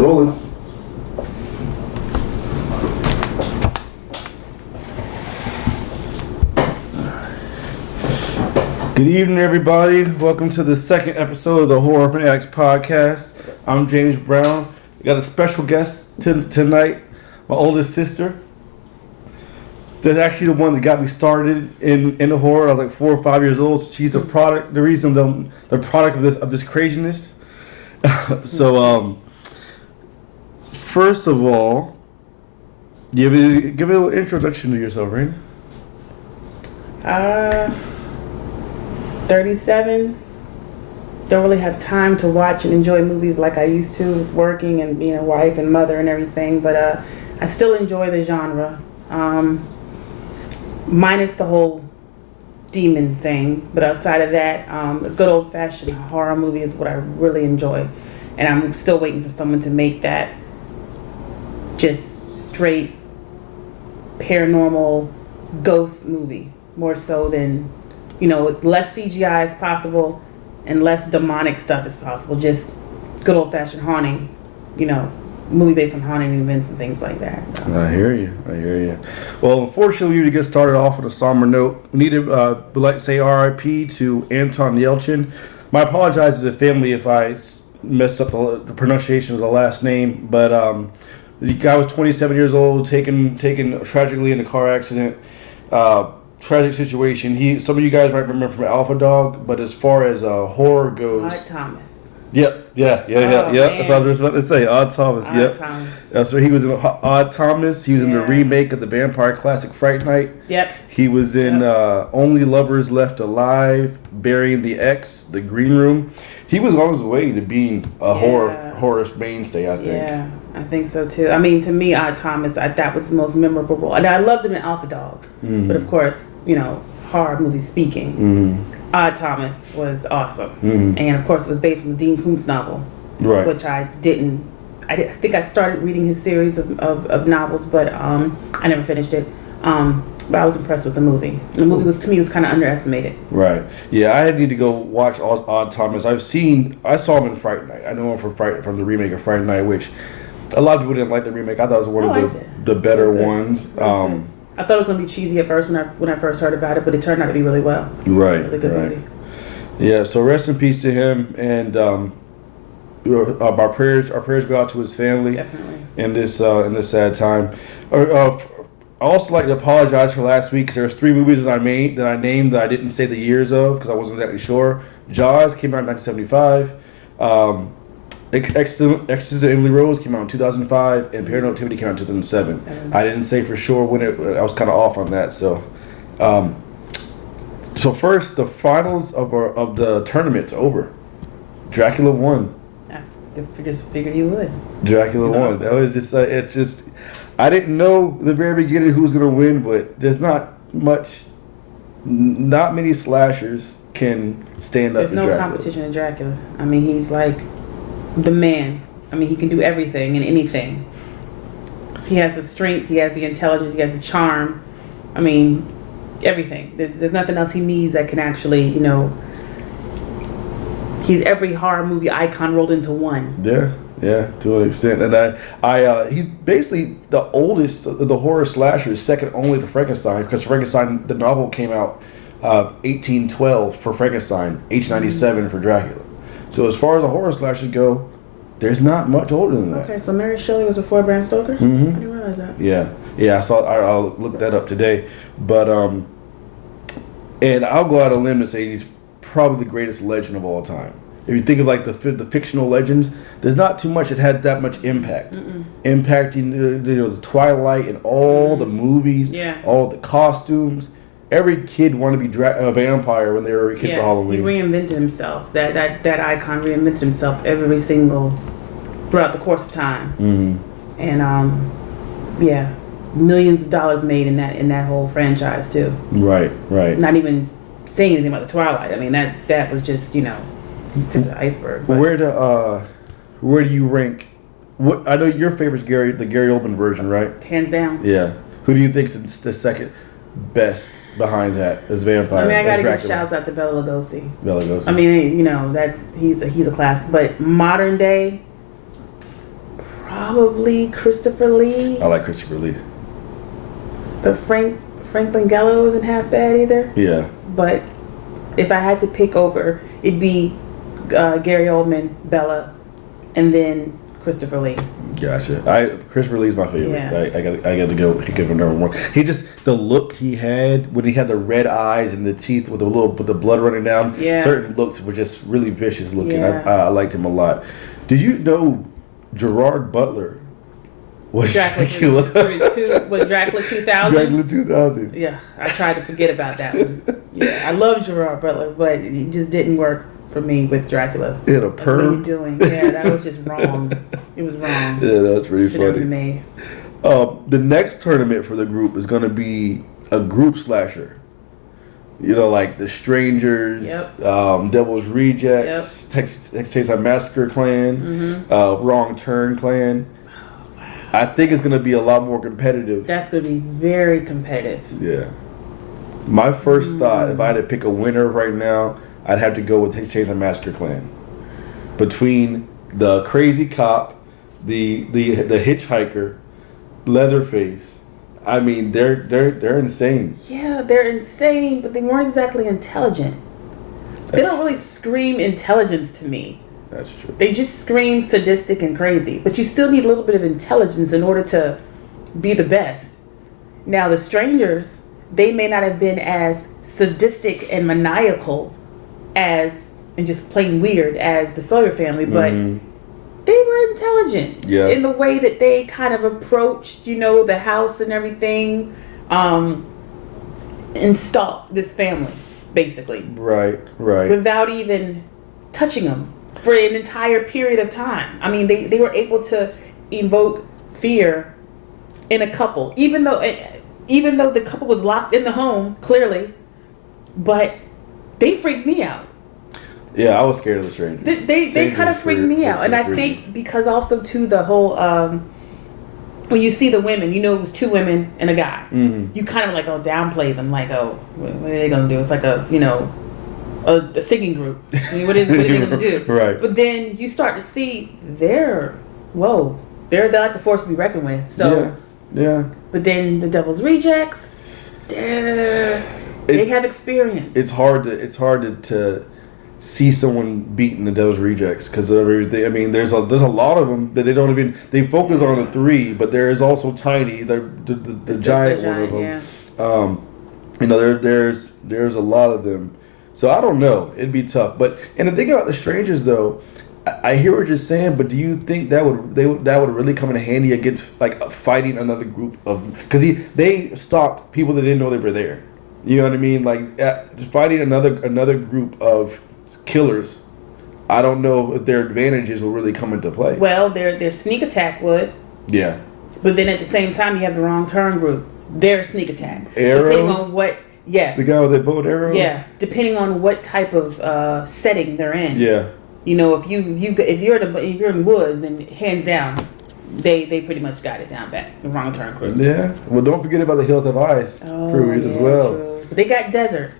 Rolling. Good evening, everybody. Welcome to the second episode of the Horror Fanatics podcast. I'm James Brown. We got a special guest tonight, my oldest sister. That's actually the one that got me started in the horror. I was like 4 or 5 years old. So she's the product, the reason the product of this craziness. So, first of all, give a little introduction to yourself, right? 37. Don't really have time to watch and enjoy movies like I used to with working and being a wife and mother and everything, but I still enjoy the genre. Minus the whole demon thing, but outside of that, a good old-fashioned horror movie is what I really enjoy, and I'm still waiting for someone to make that just straight paranormal ghost movie, more so than, less CGI as possible and less demonic stuff as possible. Just good old-fashioned haunting, movie based on haunting events and things like that. So. I hear you. Well, unfortunately, to get started off with a somber note, we need to say RIP to Anton Yelchin. I apologize to the family if I messed up the pronunciation of the last name, but the guy was 27 years old, taken tragically in a car accident. Tragic situation. Some of you guys might remember from Alpha Dog, but as far as horror goes, Odd Thomas. Yep. That's what I was about to say. Odd Thomas. Odd Thomas. That's right. He was in Odd Thomas. He was in the remake of the vampire classic Fright Night. Yep. He was in Only Lovers Left Alive, Burying the Ex, The Green Room. He was on his way to being a horror mainstay, I think. Yeah, I think so too. I mean, to me, Odd Thomas, that was the most memorable role. And I loved him in Alpha Dog, but of course, horror movie speaking. Mm-hmm. Odd Thomas was awesome, Mm-hmm. and of course, it was based on the Dean Koontz novel, Right. which I think I started reading his series of novels, but I never finished it. But I was impressed with the movie. The movie was kind of underestimated. Right. Yeah, I need to go watch Odd Thomas. I saw him in Fright Night. I know him from the remake of Fright Night, which a lot of people didn't like the remake. I thought it was one of the better ones. I thought it was going to be cheesy at first when I first heard about it, but it turned out to be really well. Right. Really good movie. Yeah. So rest in peace to him, and our prayers go out to his family. Definitely. In this sad time. I also like to apologize for last week because there was 3 movies that I named that I didn't say the years of because I wasn't exactly sure. Jaws came out in 1975. Exorcism of Emily Rose came out in 2005, and Paranormal Activity came out in 2007. I didn't say for sure when I was kind of off on that. So, first, the finals of the tournament's over. Dracula won. I just figured you would. Dracula won. That was just it's just. I didn't know at the very beginning who was going to win, but there's not many slashers can stand up to Dracula. There's no competition in Dracula. I mean, he's like the man. I mean, he can do everything and anything. He has the strength, he has the intelligence, he has the charm. I mean, everything. There's nothing else he needs that can actually, he's every horror movie icon rolled into one. Yeah, to an extent. And he's basically the oldest of the horror slashers, second only to Frankenstein, because Frankenstein, the novel came out 1812 for Frankenstein, 1897 for Dracula. So as far as the horror slashers go, there's not much older than that. Okay, so Mary Shelley was before Bram Stoker? Mm-hmm. I didn't realize that. Yeah, I'll look that up today. But, and I'll go out on a limb and say he's probably the greatest legend of all time. If you think of like the fictional legends, there's not too much that had that much impact. Impacting the Twilight and all the movies, all the costumes. Every kid wanted to be a vampire when they were a kid for Halloween. He reinvented himself. That icon reinvented himself throughout the course of time. Mm-hmm. And millions of dollars made in that whole franchise too. Right. Not even saying anything about the Twilight. I mean that was just to the iceberg. But where do you rank? I know your favorite's the Gary Oldman version, right? Hands down. Yeah. Who do you think's the second best behind that as vampire? I mean, I gotta give shouts out to Bela Lugosi. Bela Lugosi. I mean, he's a classic. But modern day, Probably Christopher Lee. I like Christopher Lee. But Franklin Gallo isn't half bad either. Yeah. But if I had to pick over, it'd be Gary Oldman, Bella, and then Christopher Lee. Gotcha. Christopher Lee's my favorite. Yeah. I got to go give him number one. He just the look he had when he had the red eyes and the teeth with the blood running down. Yeah. Certain looks were just really vicious looking. Yeah. I liked him a lot. Did you know Gerard Butler was Dracula 2000? Dracula 2000. Yeah, I tried to forget about that one. Yeah, I love Gerard Butler, but it just didn't work for me with Dracula. In a Like, perm. what are you doing? Yeah, that was just wrong. It was wrong. Yeah, that's really Should have funny. been made. The next tournament for the group is going to be a group slasher. You know, like the Strangers, Yep. Devil's Rejects, Texas Chainsaw Massacre Clan, Wrong Turn Clan. I think it's going to be a lot more competitive. That's going to be very competitive. Yeah. My first thought, if I had to pick a winner right now, I'd have to go with Texas Chainsaw Massacre Clan. Between the crazy cop, the hitchhiker, Leatherface. I mean, they're insane. Yeah, they're insane, but they weren't exactly intelligent. They don't really scream intelligence to me. That's true. They just scream sadistic and crazy. But you still need a little bit of intelligence in order to be the best. Now, the Strangers, they may not have been as sadistic and maniacal and just plain weird as the Sawyer family, but they were intelligent in the way that they kind of approached, the house and everything, and stalked this family, basically. Right. Without even touching them for an entire period of time. I mean, they were able to evoke fear in a couple, even though the couple was locked in the home, clearly, but they freaked me out. Yeah, I was scared of the Strangers. They kind of freaked me out. And I think because also, too, the whole, when you see the women, it was two women and a guy. Mm-hmm. You kind of downplay them, what are they going to do? It's like a singing group. I mean, what are they going to do? Right. But then you start to see they're like a force to be reckoned with. So, yeah. But then the Devil's Rejects, they have experience. It's hard to see someone beating the Devil's Rejects because of everything. I mean, there's a lot of them that they focus on the three, but there is also Tiny, the giant one of them. Yeah. There's a lot of them. So I don't know. It'd be tough. And the thing about the Strangers, though, I hear what you're saying, but do you think that would really come in handy against fighting another group of? Because they stopped people that didn't know they were there. You know what I mean? Fighting another group of killers. I don't know if their advantages will really come into play. Well, their sneak attack would. Yeah. But then at the same time, you have the Wrong Turn group. Their sneak attack. Arrows. Depending on what. Yeah. The guy with the bow and arrows. Yeah. Depending on what type of setting they're in. Yeah. If you're in the woods, then hands down, they pretty much got it down back. The Wrong Turn crew. Yeah. Well, don't forget about the Hills Have Eyes crew as well. True. But they got desert.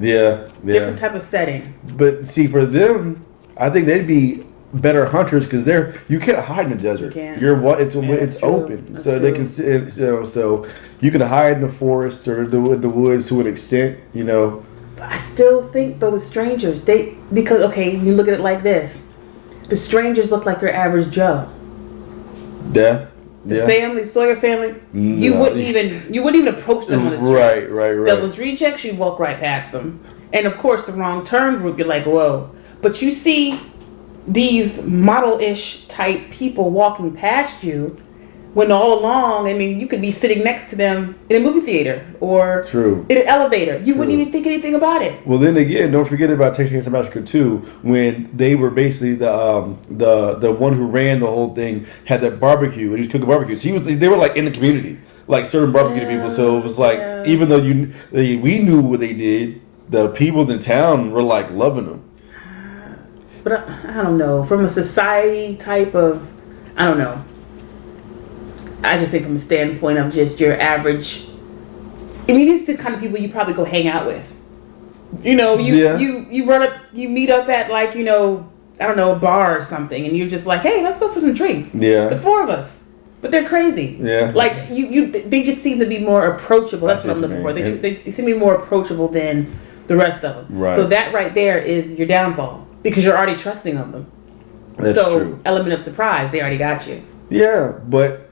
Yeah. Different type of setting. But see, for them, I think they'd be better hunters because you can't hide in the desert. You can't. It's open, That's so true. they can. So you can hide in the forest or the woods to an extent. But I still think though the Strangers, because you look at it like this, the Strangers look like your average Joe. Yeah. The family, Sawyer family, you wouldn't even approach them on the street. Right. Devil's Rejects, you walk right past them. And of course, the Wrong Turn group, you're like, whoa. But you see these model-ish type people walking past you when all along, you could be sitting next to them in a movie theater or in an elevator. You wouldn't even think anything about it. Well, then again, don't forget about Texas Chainsaw Massacre 2 when they were basically the one who ran the whole thing had that barbecue and he was cooking barbecue. So they were in the community, serving barbecue to people. So it was even though we knew what they did, the people in the town were loving them. But I don't know. From a society type of, I don't know. I just think from a standpoint of just your average. These are the kind of people you probably go hang out with. You run up, you meet up at I don't know, a bar or something, and you're just like, hey, let's go for some drinks. Yeah. The four of us. But they're crazy. Yeah. Like, they just seem to be more approachable. That's what I'm looking for. And- They seem to be more approachable than the rest of them. Right. So that right there is your downfall because you're already trusting of them. That's so true. element of surprise, they already got you. Yeah, but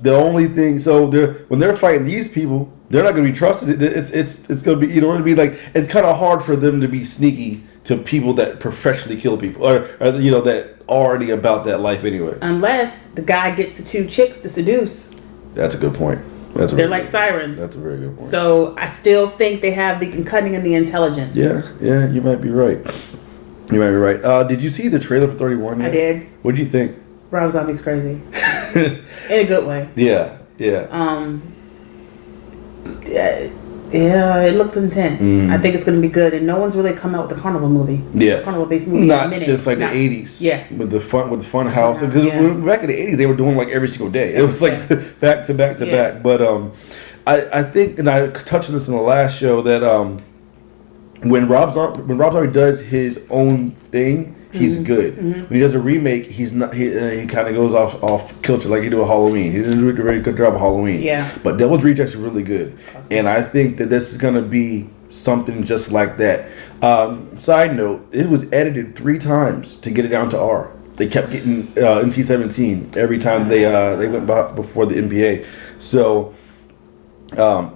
the only thing, so when they're fighting these people, they're not going to be trusted. It's going to be, like, it's kind of hard for them to be sneaky to people that professionally kill people, or that already about that life anyway. Unless the guy gets the two chicks to seduce. That's a good point. They're like sirens. That's a very good point. So I still think they have the cunning and the intelligence. Yeah, you might be right. You might be right. Did you see the trailer for 31 yet? I did. What did you think? Rob Zombie's crazy. In a good way. Yeah. Yeah, it looks intense. I think it's going to be good, and no one's really come out with a carnival movie. Yeah, carnival-based movie. Not just like the '80s. Yeah, with the fun house. Because back in the '80s, they were doing like every single day. It was like back to back to back. But I think, and I touched on this in the last show, that when Rob Zombie does his own thing, he's good. When he does a remake, he's not. He kind of goes off kilter, like he do a Halloween. He did a very good job of Halloween. Yeah. But Devil's Rejects is really good, and I think that this is gonna be something just like that. Side note: it was edited 3 times to get it down to R. They kept getting NC-17 every time they went before the NBA. So.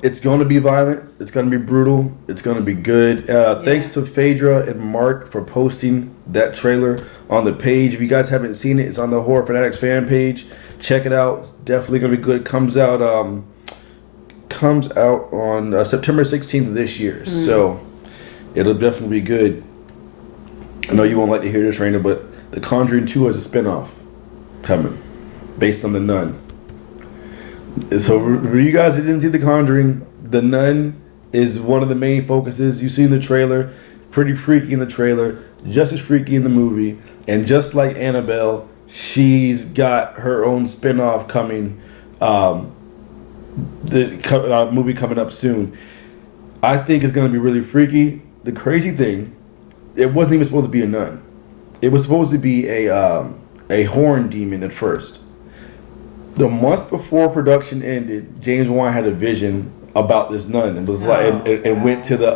It's going to be violent. It's going to be brutal. It's going to be good. Thanks to Phaedra and Mark for posting that trailer on the page. If you guys haven't seen it, it's on the Horror Fanatics fan page. Check it out. It's definitely going to be good. It comes out on September 16th of this year. So it'll definitely be good. I know you won't like to hear this, Raina, but The Conjuring 2 has a spinoff coming based on The Nun. So for you guys that didn't see The Conjuring, The Nun is one of the main focuses. You've seen the trailer, pretty freaky in the trailer, just as freaky in the movie, and just like Annabelle, she's got her own spin-off coming, the movie coming up soon. I think it's going to be really freaky. The crazy thing, it wasn't even supposed to be a nun. It was supposed to be a horn demon at first. The month before production ended, James Wan had a vision about this nun and was went to the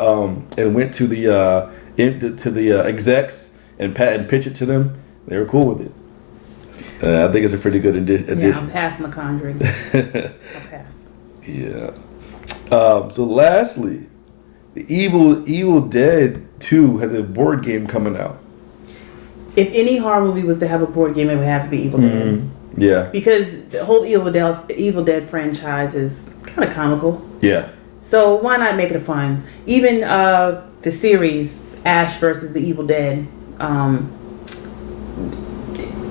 execs and pitched it to them. They were cool with it. I think it's a pretty good addition. Yeah, I'm passing The Conjuring. I'll pass. Yeah. So lastly, the Evil Dead 2 has a board game coming out. If any horror movie was to have a board game, it would have to be Evil Dead. Yeah. Because the whole Evil Dead franchise is kind of comical. Yeah. So why not make it fun? Even the series Ash versus the Evil Dead.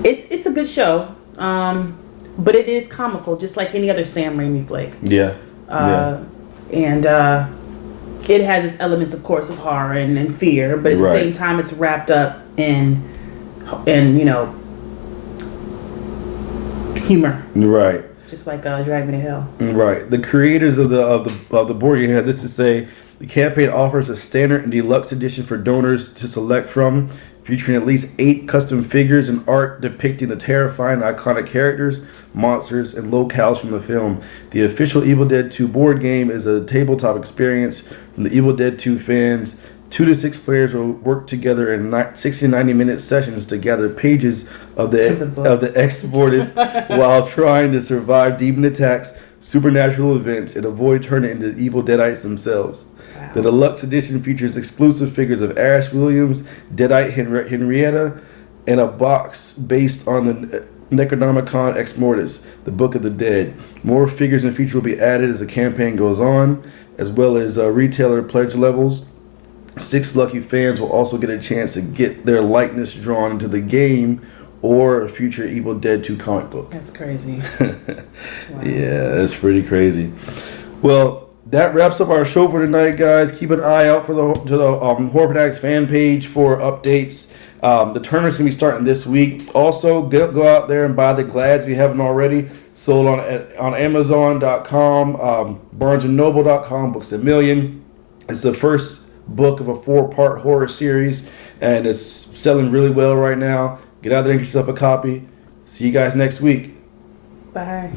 It's a good show. But it is comical, just like any other Sam Raimi flick. Yeah. And it has its elements, of course, of horror and fear, but at the same time, it's wrapped up in humor. Right. Just like Drag Me to Hell. Right. The creators of the board game had this to say: the campaign offers a standard and deluxe edition for donors to select from, featuring at least 8 custom figures and art depicting the terrifying, iconic characters, monsters, and locales from the film. The official Evil Dead 2 board game is a tabletop experience from the Evil Dead 2 fans. 2 to 6 players will work together in 60 to 90-minute sessions to gather pages of the exporters while trying to survive demon attacks, supernatural events, and avoid turning into evil deadites themselves. Wow. The deluxe edition features exclusive figures of Ash Williams, Deadite Henrietta, and a box based on the Necronomicon Ex Mortis, the Book of the Dead. More figures and features will be added as the campaign goes on, as well as retailer pledge levels. 6 lucky fans will also get a chance to get their likeness drawn into the game or a future Evil Dead 2 comic book. That's crazy. Wow. Yeah, that's pretty crazy. Well, that wraps up our show for tonight, guys. Keep an eye out for the Horror Fanatics fan page for updates. The tournament's going to be starting this week. Also, go out there and buy the Glads if you haven't already. Sold on Amazon.com, BarnesandNoble.com, Books A Million. It's the first book of a 4-part horror series, and it's selling really well right now. Get out there and get yourself a copy. See you guys next week. Bye.